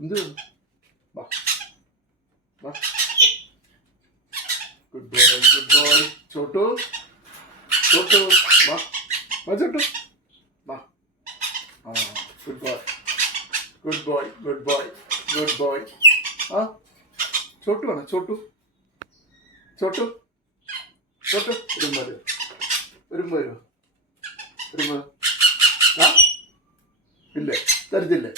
എന്ത് വാ വാ ഗുഡ് ബോയ് ചോട്ടു ചോട്ടു വാ വാ ചോട്ടു വാ ആ good boy good boy good boy good boy ആ ചോട്ടു ആണ് ചോട്ടു ചോട്ടു ചോട്ടു വരുമ്പോ ആ ഇല്ലേ തരത്തില്ലേ